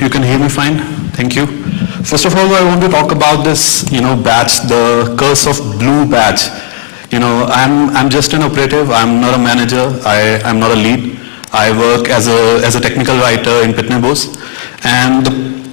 You can hear me fine? Thank you. First of all, I want to talk about this, badge, the curse of blue badge. I'm just an operative. I'm not a manager. I'm not a lead. I work as a technical writer in Pitney and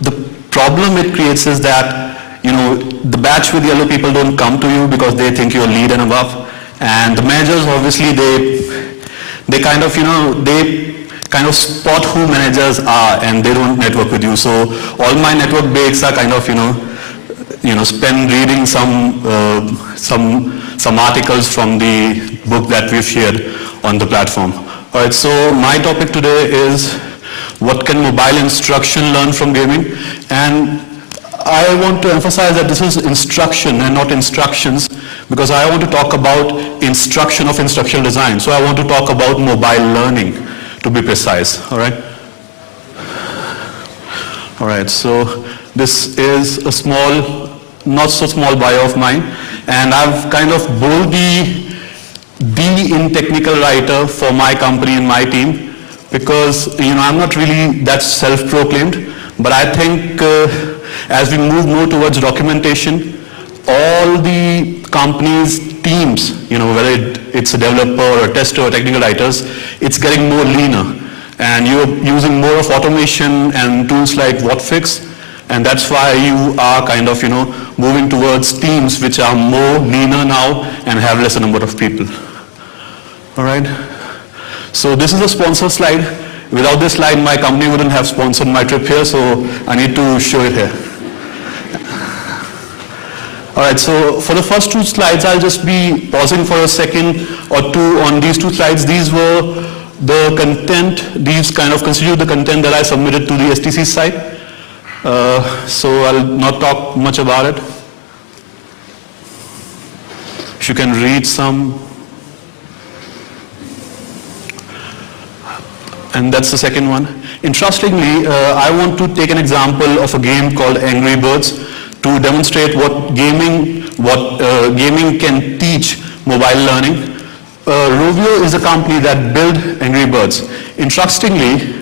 the problem it creates is that the badge with yellow people don't come to you because they think you're lead and above, and the managers obviously they kind of spot who managers are and they don't network with you. So all my network breaks are kind of spent reading some articles from the book that we've shared on the platform. All right, so my topic today is what can mobile instruction learn from gaming, and I want to emphasize that this is instruction and not instructions, because I want to talk about instruction of instructional design. So I want to talk about mobile learning, to be precise. All right. All right. So this is a small, not so small bio of mine, and I've kind of bold the D in technical writer for my company and my team, because I'm not really that self-proclaimed, but I think as we move more towards documentation, all the companies, teams, whether it's a developer or a tester or technical writers, it's getting more leaner. And you're using more of automation and tools like Whatfix, and that's why you are kind of, moving towards teams which are more leaner now and have lesser number of people. All right. So this is a sponsor slide. Without this slide, my company wouldn't have sponsored my trip here, so I need to show it here. All right, so for the first two slides, I'll just be pausing for a second or two on these two slides. These were the content, these kind of constitute the content that I submitted to the STC site. So I'll not talk much about it. If you can read some. And that's the second one. Interestingly, I want to take an example of a game called Angry Birds to demonstrate what gaming can teach mobile learning. Rovio is a company that built Angry Birds. Interestingly,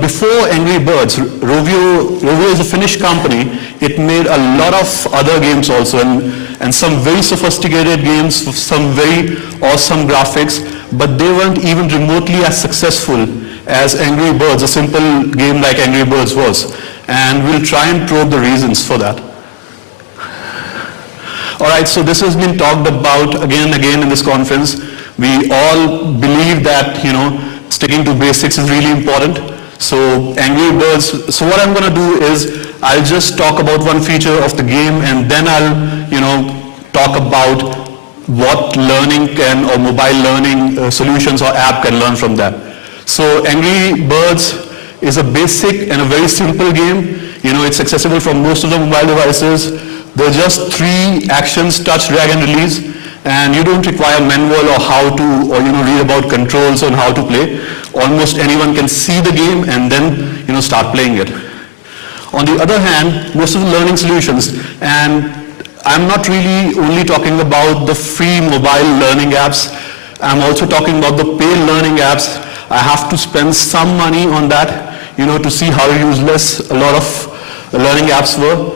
before Angry Birds, Rovio is a Finnish company. It made a lot of other games also, and some very sophisticated games, some very awesome graphics, but they weren't even remotely as successful as Angry Birds, a simple game like Angry Birds was. And we'll try and probe the reasons for that. All right, so this has been talked about again and again in this conference. We all believe that, sticking to basics is really important. So Angry Birds, so what I'm going to do is I'll just talk about one feature of the game, and then I'll, talk about what learning can, or mobile learning solutions or app can learn from that. So Angry Birds is a basic and a very simple game. It's accessible from most of the mobile devices. There are just 3 actions: touch, drag, and release. And you don't require manual or how to, or read about controls on how to play. Almost anyone can see the game and then start playing it. On the other hand, most of the learning solutions, and I'm not really only talking about the free mobile learning apps, I'm also talking about the paid learning apps. I have to spend some money on that, to see how useless a lot of learning apps were.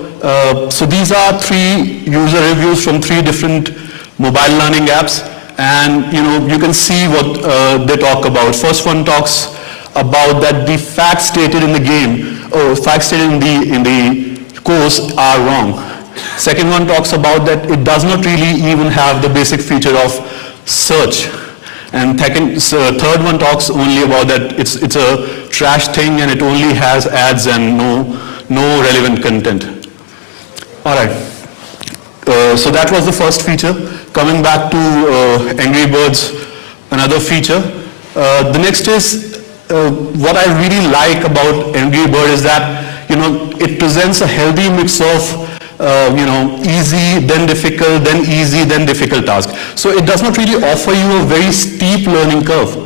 So these are 3 user reviews from 3 different mobile learning apps, and you can see what they talk about. First one talks about that the facts stated in the game, or facts stated in the course are wrong. Second one talks about that it does not really even have the basic feature of search. And third one talks only about that it's a trash thing and it only has ads and no relevant content. All right. So that was the first feature. Coming back to Angry Birds, another feature. The next is what I really like about Angry Bird is that it presents a healthy mix of easy, then difficult, then easy, then difficult task. So it does not really offer you a very steep learning curve.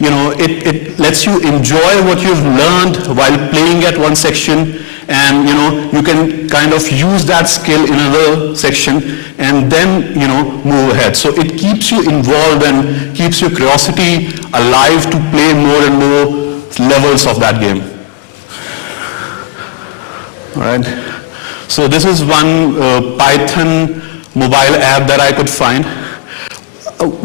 It lets you enjoy what you've learned while playing at one section, and you can kind of use that skill in another section and then move ahead. So it keeps you involved and keeps your curiosity alive to play more and more levels of that game. All right. So this is one Python mobile app that I could find.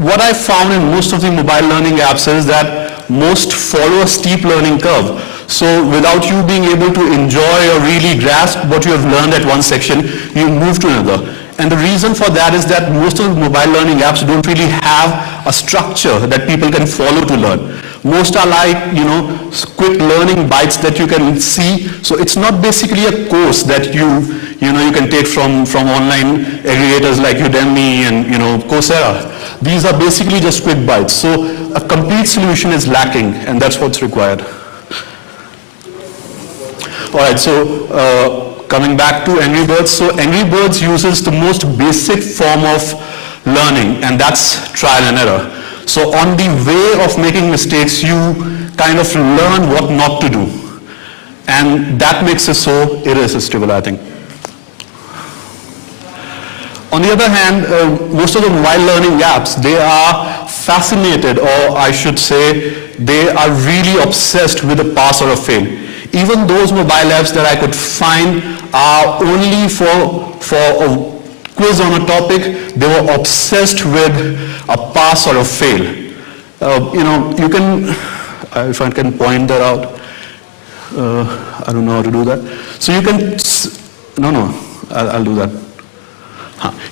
What I found in most of the mobile learning apps is that most follow a steep learning curve. So without you being able to enjoy or really grasp what you have learned at one section, you move to another. And the reason for that is that most of the mobile learning apps don't really have a structure that people can follow to learn. Most are like, quick learning bites that you can see. So it's not basically a course that you can take from online aggregators like Udemy and, Coursera. These are basically just quick bites. So a complete solution is lacking, and that's what's required. All right, so coming back to Angry Birds. So Angry Birds uses the most basic form of learning, and that's trial and error. So on the way of making mistakes, you kind of learn what not to do. And that makes it so irresistible, I think. On the other hand, most of the mobile learning apps, they are fascinated, or I should say, they are really obsessed with a pass or a fail. Even those mobile apps that I could find are only for a quiz on a topic, they were obsessed with a pass or a fail. You can, if I can point that out, I don't know how to do that. So you can, I'll do that.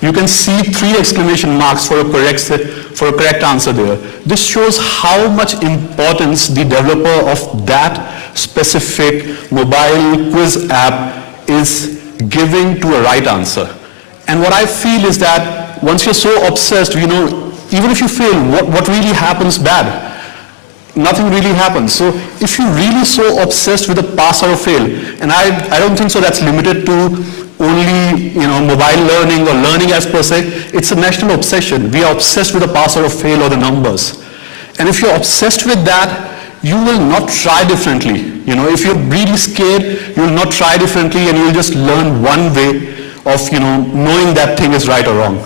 You can see 3 exclamation marks for a correct answer there. This shows how much importance the developer of that specific mobile quiz app is giving to a right answer. And what I feel is that once you're so obsessed, even if you fail, what really happens bad? Nothing really happens. So if you're really so obsessed with a pass or a fail, and I don't think so that's limited to only mobile learning or learning as per se, it's a national obsession. We are obsessed with a pass or a fail or the numbers. And if you're obsessed with that, you will not try differently. If you're really scared, you will not try differently, and you'll just learn one way of knowing that thing is right or wrong.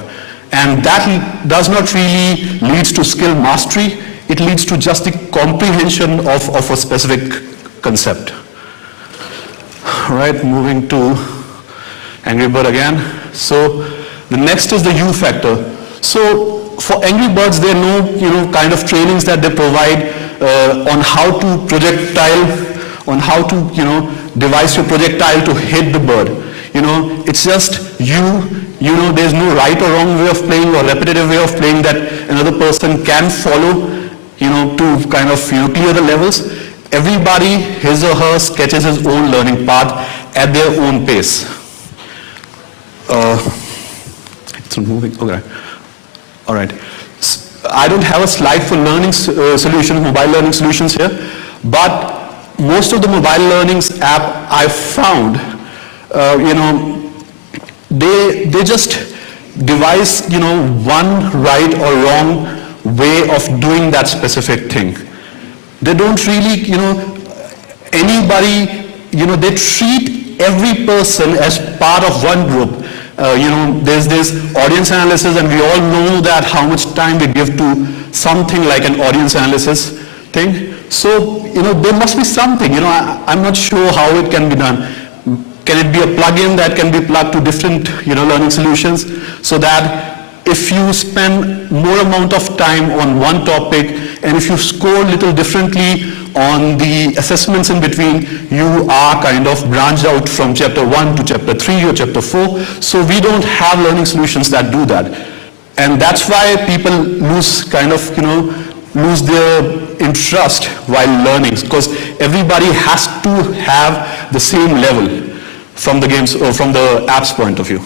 And that does not really lead to skill mastery. It leads to just the comprehension of a specific concept. All right, moving to Angry Bird again. So the next is the U factor. So for Angry Birds, there are no kind of trainings that they provide on how to projectile, on how to devise your projectile to hit the bird. It's just there's no right or wrong way of playing or repetitive way of playing that another person can follow, to kind of clear the levels. Everybody, his or her, sketches his own learning path at their own pace. It's not moving. Okay. All right. I don't have a slide for learning solutions, mobile learning solutions here, but most of the mobile learning app I found, they just devise, one right or wrong way of doing that specific thing. They don't really, anybody, they treat every person as part of one group. There's this audience analysis, and we all know that how much time we give to something like an audience analysis thing. So, there must be something, I'm not sure how it can be done. Can it be a plugin that can be plugged to different, learning solutions, so that if you spend more amount of time on one topic, and if you score a little differently on the assessments in between, you are kind of branched out from chapter 1 to chapter 3 or chapter 4. So we don't have learning solutions that do that. And that's why people lose lose their interest while learning, because everybody has to have the same level from the games or from the app's point of view.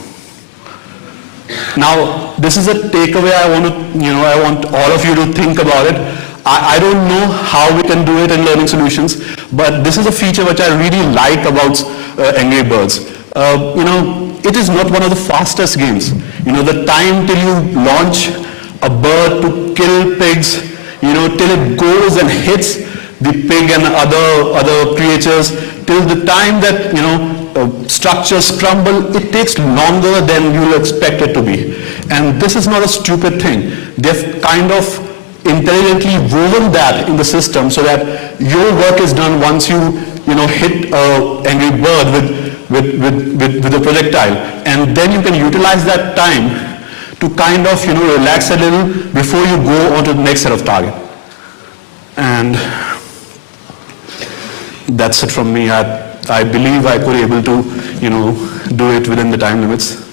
Now, this is a takeaway I want all of you to think about it. I don't know how we can do it in learning solutions, but this is a feature which I really like about Angry Birds. It is not one of the fastest games. The time till you launch a bird to kill pigs, till it goes and hits the pig and other creatures, till the time that, structures crumble, it takes longer than you'll expect it to be. And this is not a stupid thing. They've kind of intelligently woven that in the system so that your work is done once you, hit an angry bird with with the projectile, and then you can utilize that time to kind of, relax a little before you go on to the next set of target. And that's it from me. I believe I could able to, do it within the time limits.